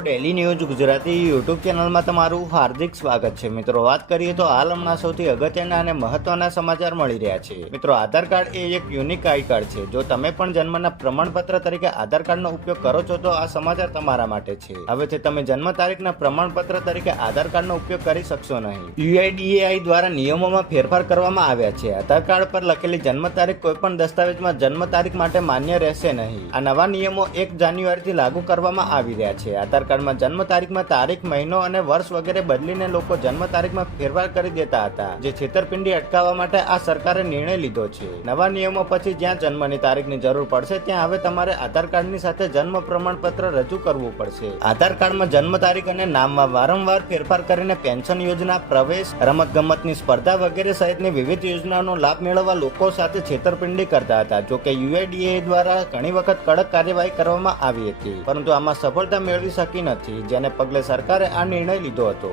Daily news Gujarati YouTube ચેનલમાં તમારું હાર્દિક સ્વાગત છે. મિત્રો, વાત કરીએ તો હાલ હમણાં સૌથી અગત્યના અને મહત્વના સમાચાર મળી રહ્યા છે. મિત્રો, આધાર કાર્ડ એ એક યુનિક આઈ કાર્ડ છે. જો તમે પણ જન્મના પ્રમાણપત્ર તરીકે આધાર કાર્ડનો ઉપયોગ કરો છો, તો આ સમાચાર તમારા માટે છે. હવેથી તમે જન્મ તારીખના પ્રમાણપત્ર તરીકે આધાર કાર્ડનો ઉપયોગ કરી શકશો નહીં. યુઆઈડીએઆઈ દ્વારા નિયમોમાં ફેરફાર કરવામાં આવ્યા છે. આધાર કાર્ડ પર લખેલી જન્મ તારીખ કોઈપણ દસ્તાવેજમાં જન્મ તારીખ માટે માન્ય રહેશે નહીં. આ નવા નિયમો એક જાન્યુઆરીથી લાગુ કરવામાં આવી રહ્યા છે. આધાર કાર્ડમાં જન્મ તારીખમાં તારીખ, મહિનો અને વર્ષ વગેરે બદલીને લોકો જન્મ તારીખમાં ફેરફાર કરી દેતા હતા, જે છેતરપિંડી અટકાવવા માટે આ સરકારે નિર્ણય લીધો છે. નવા નિયમો પછી જ્યાં જન્મની તારીખની જરૂર પડશે, ત્યાં હવે તમારે આધાર કાર્ડની સાથે જન્મ પ્રમાણપત્ર રજૂ કરવું પડશે. આધાર કાર્ડમાં જન્મ તારીખ અને નામમાં વારંવાર ફેરફાર કરીને પેન્શન યોજના, પ્રવેશ રમત ગમતની સ્પર્ધા વગેરે સહિતની વિવિધ યોજનાઓનો લાભ મેળવવા લોકો સાથે છેતરપિંડી કરતા હતા જોકે યુઆઈડીએ દ્વારા ઘણી વખત કડક કાર્યવાહી કરવામાં આવી હતી. પરંતુ આમાં સફળતા મેળવી શકી નથી જેને પગલે સરકારે આ નિર્ણય લીધો હતો.